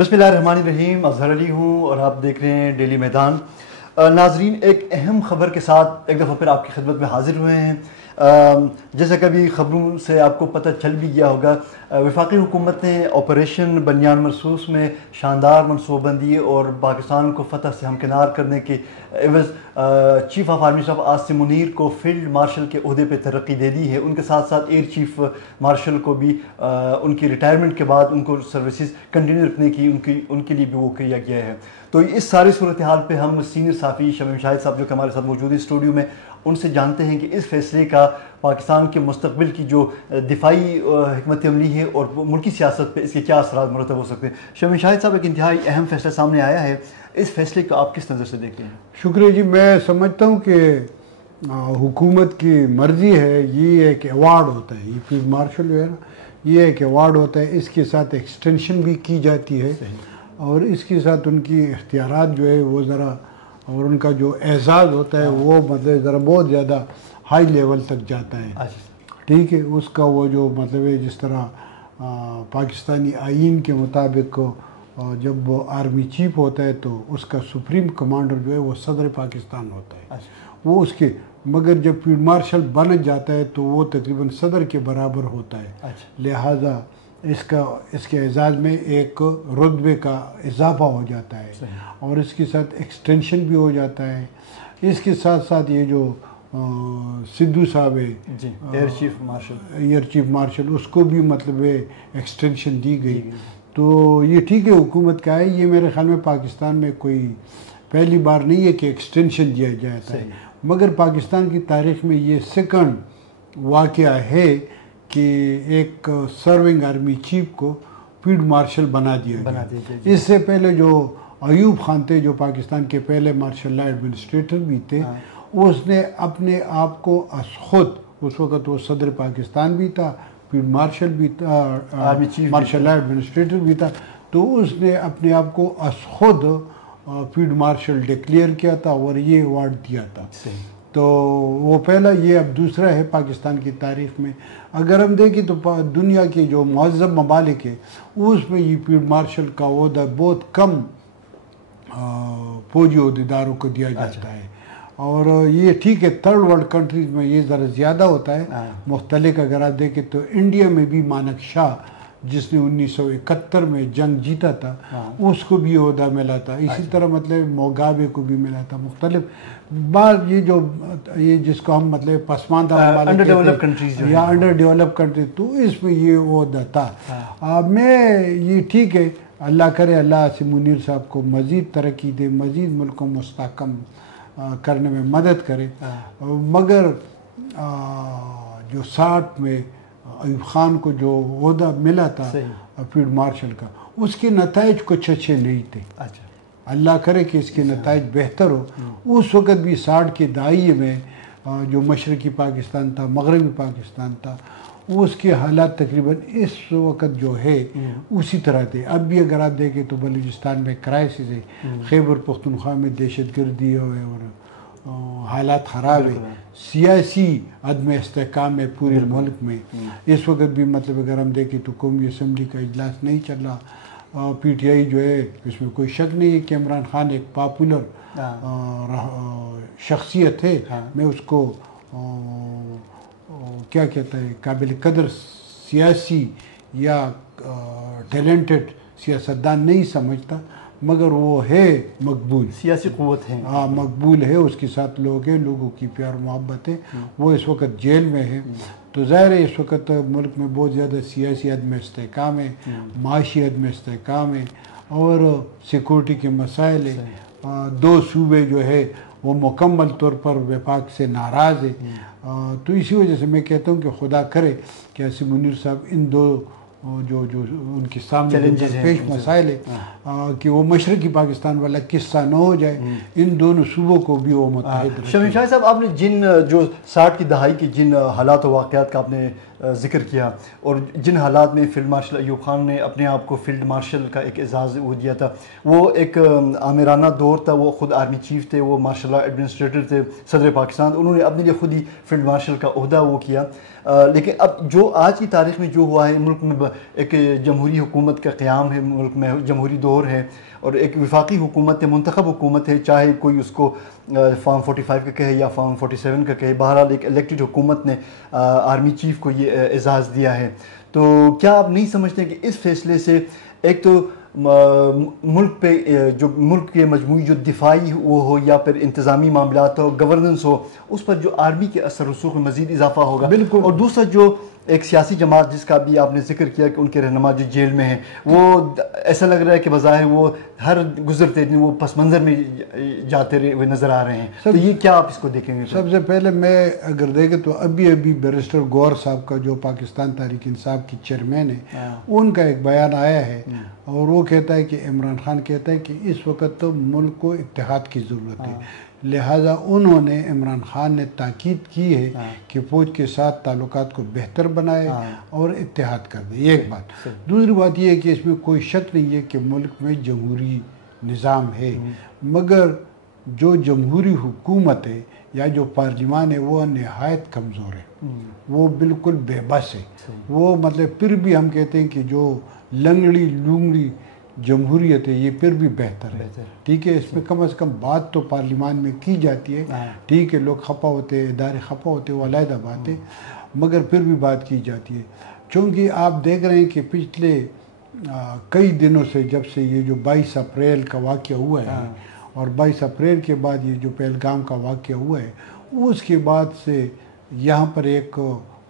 بسم اللہ الرحمن الرحیم، اظہر علی ہوں اور آپ دیکھ رہے ہیں ڈیلی میدان۔ ناظرین، ایک اہم خبر کے ساتھ ایک دفعہ پھر آپ کی خدمت میں حاضر ہوئے ہیں۔ جیسا کہ ابھی خبروں سے آپ کو پتہ چل بھی گیا ہوگا، وفاقی حکومت نے آپریشن بنیان مرصوص میں شاندار منصوبہ بندی اور پاکستان کو فتح سے ہمکنار کرنے کے عوض چیف آف آرمی صاحب عاصم منیر کو فیلڈ مارشل کے عہدے پہ ترقی دے دی ہے۔ ان کے ساتھ ساتھ ایئر چیف مارشل کو بھی ان کی ریٹائرمنٹ کے بعد ان کو سروسز کنٹینیو رکھنے کی ان کے لیے بھی وہ کیا گیا ہے۔ تو اس ساری صورتحال پہ ہم سینئر صحافی شمیم شاہد صاحب جو کہ ہمارے ساتھ موجود ہے اسٹوڈیو میں، ان سے جانتے ہیں کہ اس فیصلے کا پاکستان کے مستقبل کی جو دفاعی حکمت عملی ہے اور ملکی سیاست پہ اس کے کیا اثرات مرتب ہو سکتے ہیں۔ شمیم شاہد صاحب، ایک انتہائی اہم فیصلہ سامنے آیا ہے، اس فیصلے کو آپ کس نظر سے دیکھتے ہیں؟ شکریہ جی، میں سمجھتا ہوں کہ حکومت کی مرضی ہے، یہ ایک ایوارڈ ہوتا ہے، یہ فیلڈ مارشل جو ہے نا، یہ ایک ایوارڈ ہوتا ہے، اس کے ساتھ ایکسٹینشن بھی کی جاتی ہے اور اس کے ساتھ ان کی اختیارات جو ہے وہ ذرا، اور ان کا جو اعزاز ہوتا ہے وہ مطلب ذرا بہت زیادہ ہائی لیول تک جاتا ہے۔ ٹھیک ہے، اس کا وہ جو مطلب ہے، جس طرح پاکستانی آئین کے مطابق جب وہ آرمی چیف ہوتا ہے تو اس کا سپریم کمانڈر جو ہے وہ صدر پاکستان ہوتا ہے، وہ اس کے، مگر جب فیلڈ مارشل بن جاتا ہے تو وہ تقریباً صدر کے برابر ہوتا ہے، لہٰذا اس کے اعزاز میں ایک رتبے کا اضافہ ہو جاتا ہے اور اس کے ساتھ ایکسٹینشن بھی ہو جاتا ہے۔ اس کے ساتھ ساتھ یہ جو سدھو صاحب ہے ایئر چیف مارشل، اس کو بھی مطلب ایکسٹینشن دی گئی، تو یہ ٹھیک ہے، حکومت کا ہے۔ یہ میرے خیال میں پاکستان میں کوئی پہلی بار نہیں ہے کہ ایکسٹینشن دیا جاتا ہے، مگر پاکستان کی تاریخ میں یہ سیکنڈ واقعہ ہے کہ ایک سرونگ آرمی چیف کو فیلڈ مارشل بنا دیا گیا۔ اس سے پہلے جو ایوب خان تھے، جو پاکستان کے پہلے مارشل لا ایڈمنسٹریٹر بھی تھے، اس نے اپنے آپ کو از خود، اس وقت وہ صدر پاکستان بھی تھا، فیلڈ مارشل بھی تھا، مارشل لا ایڈمنسٹریٹر بھی تھا، تو اس نے اپنے آپ کو از خود فیلڈ مارشل ڈکلیئر کیا تھا اور یہ ایوارڈ دیا تھا۔ تو وہ پہلا، یہ اب دوسرا ہے پاکستان کی تاریخ میں۔ اگر ہم دیکھیں تو دنیا کے جو مہذب ممالک ہیں اس میں یہ فیلڈ مارشل کا عہدہ بہت کم فوجی عہدیداروں کو دیا جاتا ہے، اور یہ ٹھیک ہے، تھرڈ ورلڈ کنٹریز میں یہ ذرا زیادہ ہوتا ہے مختلف۔ اگر آپ دیکھیں تو انڈیا میں بھی مانک شاہ، جس نے 1971 میں جنگ جیتا تھا، اس کو بھی عہدہ ملا تھا، اسی طرح مطلب موگابے کو بھی ملا تھا۔ مختلف بعض یہ جس کو ہم مطلب پسماندہ انڈر ڈیولپ کنٹریز یا انڈر ڈیولپ کنٹری، تو اس میں یہ عہدہ تھا۔ میں یہ ٹھیک ہے، اللہ کرے اللہ عاصم منیر صاحب کو مزید ترقی دے، مزید ملک کو مستحکم کرنے میں مدد کرے، مگر جو 60 میں ایوب خان کو جو عہدہ ملا تھا فیلڈ مارشل کا، اس کے نتائج کچھ اچھے نہیں تھے۔ اللہ کرے کہ اس کے نتائج بہتر ہو۔ اس وقت بھی 60 کی دہائی میں جو مشرقی پاکستان تھا، مغربی پاکستان تھا، اس کے حالات تقریباً اس وقت جو ہے اسی طرح تھے۔ اب بھی اگر آپ دیکھیں تو بلوچستان میں کرائسس ہے، خیبر پختونخوا میں دہشت گردی ہے اور حالات خراب ہے، سیاسی عدم استحکام ہے پورے ملک میں۔ اس وقت بھی مطلب اگر ہم دیکھیں تو قومی اسمبلی کا اجلاس نہیں چل رہا، پی ٹی آئی جو ہے اس میں کوئی شک نہیں ہے کہ عمران خان ایک پاپولر شخصیت ہے، میں اس کو کیا کہتا ہے، قابل قدر سیاسی یا ٹیلنٹڈ سیاستدان نہیں سمجھتا، مگر وہ ہے مقبول، سیاسی قوت ہے، مقبول ہے، اس کے ساتھ لوگ ہیں، لوگوں کی پیار محبت ہے۔ وہ اس وقت جیل میں ہے، تو ظاہر ہے اس وقت ملک میں بہت زیادہ سیاسی عدم استحکام ہے، معاشی عدم استحکام ہے اور سیکورٹی کے مسائل ہیں۔ 2 صوبے جو ہے وہ مکمل طور پر وفاق سے ناراض ہے، تو اسی وجہ سے میں کہتا ہوں کہ خدا کرے کہ عاصم منیر صاحب ان 2 جو ان کے سامنے پیش مسائل ہے کہ وہ مشرقی پاکستان والا قصہ نہ ہو جائے، ان دونوں صوبوں کو بھی وہ متحد رکھے۔ شمیم شاہد صاحب، آپ نے جن جو 60 کی دہائی کی جن حالات و واقعات کا آپ نے ذکر کیا، اور جن حالات میں فیلڈ مارشل ایوب خان نے اپنے آپ کو فیلڈ مارشل کا ایک اعزاز وہ دیا تھا، وہ ایک آمرانہ دور تھا، وہ خود آرمی چیف تھے، وہ مارشل لا ایڈمنسٹریٹر تھے صدر پاکستان، انہوں نے اپنے لیے خود ہی فیلڈ مارشل کا عہدہ وہ کیا. لیکن اب جو آج کی تاریخ میں جو ہوا ہے، ملک میں ایک جمہوری حکومت کا قیام ہے، ملک میں جمہوری دور ہے، اور ایک وفاقی حکومت ہے، منتخب حکومت ہے، چاہے کوئی اس کو فارم 45 کا کہے یا فارم 47 کا کہے، بہرحال ایک الیکٹڈ حکومت نے آرمی چیف کو یہ اعزاز دیا ہے. تو کیا آپ نہیں سمجھتے کہ اس فیصلے سے ایک تو ملک پہ جو ملک کے مجموعی جو دفاعی وہ ہو یا پھر انتظامی معاملات ہو، گورننس ہو، اس پر جو آرمی کے اثر رسوخ میں مزید اضافہ ہوگا؟ بالکل. اور دوسرا جو ایک سیاسی جماعت جس کا بھی آپ نے ذکر کیا کہ ان کے رہنما جو جیل میں ہیں، وہ ایسا لگ رہا ہے کہ بظاہر وہ ہر گزرتے دن وہ پس منظر میں جاتے ہوئے نظر آ رہے ہیں. تو یہ کیا آپ اس کو دیکھیں گے؟ سب سے پہلے میں اگر دیکھیں تو ابھی بیرسٹر گور صاحب کا جو پاکستان تحریک انصاف کی چیئرمین ہے، ان کا ایک بیان آیا ہے، اور وہ کہتا ہے کہ عمران خان کہتا ہے کہ اس وقت تو ملک کو اتحاد کی ضرورت ہے، لہٰذا انہوں نے عمران خان نے تاکید کی ہے کہ فوج کے ساتھ تعلقات کو بہتر بنائے اور اتحاد کر دے. یہ ایک بات. دوسری بات یہ ہے کہ اس میں کوئی شک نہیں ہے کہ ملک میں جمہوری نظام ہے، مگر جو جمہوری حکومت ہے یا جو پارلیمان ہے وہ نہایت کمزور ہے، وہ بالکل بے بس ہے. وہ مطلب پھر بھی ہم کہتے ہیں کہ جو لنگڑی لونگڑی جمہوریت ہے یہ پھر بھی بہتر ہے. ٹھیک ہے، اس میں کم از کم بات تو پارلیمان میں کی جاتی ہے. ٹھیک ہے، لوگ خفا ہوتے ہیں، ادارے خفا ہوتے ہیں، وہ علیحدہ بات ہے، مگر پھر بھی بات کی جاتی ہے. چونکہ آپ دیکھ رہے ہیں کہ پچھلے کئی دنوں سے، جب سے یہ جو 22 اپریل کا واقعہ ہوا ہے، اور 22 اپریل کے بعد یہ جو پہلگام کا واقعہ ہوا ہے، اس کے بعد سے یہاں پر ایک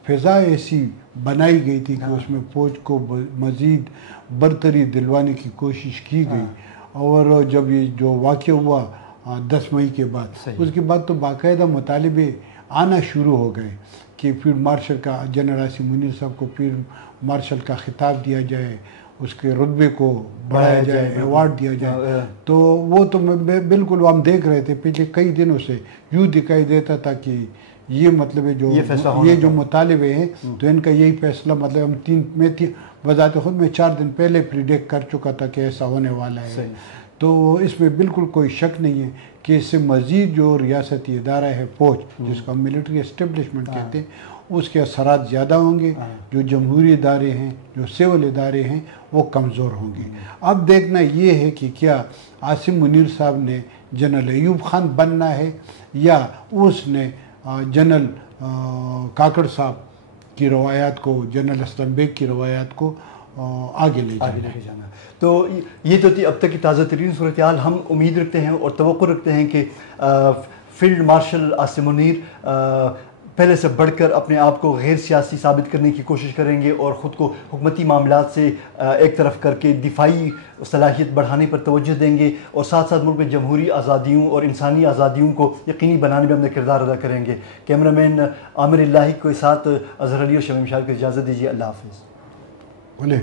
فضا ایسی بنائی گئی تھی کہ اس میں فوج کو مزید برتری دلوانے کی کوشش کی گئی. اور جب یہ جو واقعہ ہوا 10 مئی کے بعد، اس کے بعد تو باقاعدہ مطالبے آنا شروع ہو گئے کہ فیلڈ مارشل کا، جنرل عاصم منیر صاحب کو فیلڈ مارشل کا خطاب دیا جائے، اس کے رتبے کو بڑھایا جائے، ایوارڈ دیا جائے. تو وہ تو بالکل ہم دیکھ رہے تھے پچھلے کئی دنوں سے، یوں دکھائی دیتا تھا کہ یہ مطلب ہے جو یہ جو مطالبے ہیں تو ان کا یہی فیصلہ، مطلب ہم بذات خود میں 4 دن پہلے پریڈکٹ کر چکا تھا کہ ایسا ہونے والا ہے. تو اس میں بالکل کوئی شک نہیں ہے کہ اس سے مزید جو ریاستی ادارہ ہے فوج، جس کو ہم ملٹری اسٹیبلشمنٹ کہتے ہیں، اس کے اثرات زیادہ ہوں گے. جو جمہوری ادارے ہیں، جو سول ادارے ہیں، وہ کمزور ہوں گے. اب دیکھنا یہ ہے کہ کیا عاصم منیر صاحب نے جنرل ایوب خان بننا ہے، یا اس نے جنرل کاکڑ صاحب کی روایات کو، جنرل اسلم بیگ کی روایات کو آگے لے جانا. تو یہ تو تھی اب تک کی تازہ ترین صورتحال. ہم امید رکھتے ہیں اور توقع رکھتے ہیں کہ فیلڈ مارشل عاصم منیر پہلے سے بڑھ کر اپنے آپ کو غیر سیاسی ثابت کرنے کی کوشش کریں گے، اور خود کو حکومتی معاملات سے ایک طرف کر کے دفاعی صلاحیت بڑھانے پر توجہ دیں گے، اور ساتھ ساتھ ملک میں جمہوری آزادیوں اور انسانی آزادیوں کو یقینی بنانے میں اپنا کردار ادا کریں گے. کیمرہ مین عامر الہی کے ساتھ اظہر علی اور شمیم شاہ کو اجازت دیجیے. اللہ حافظ.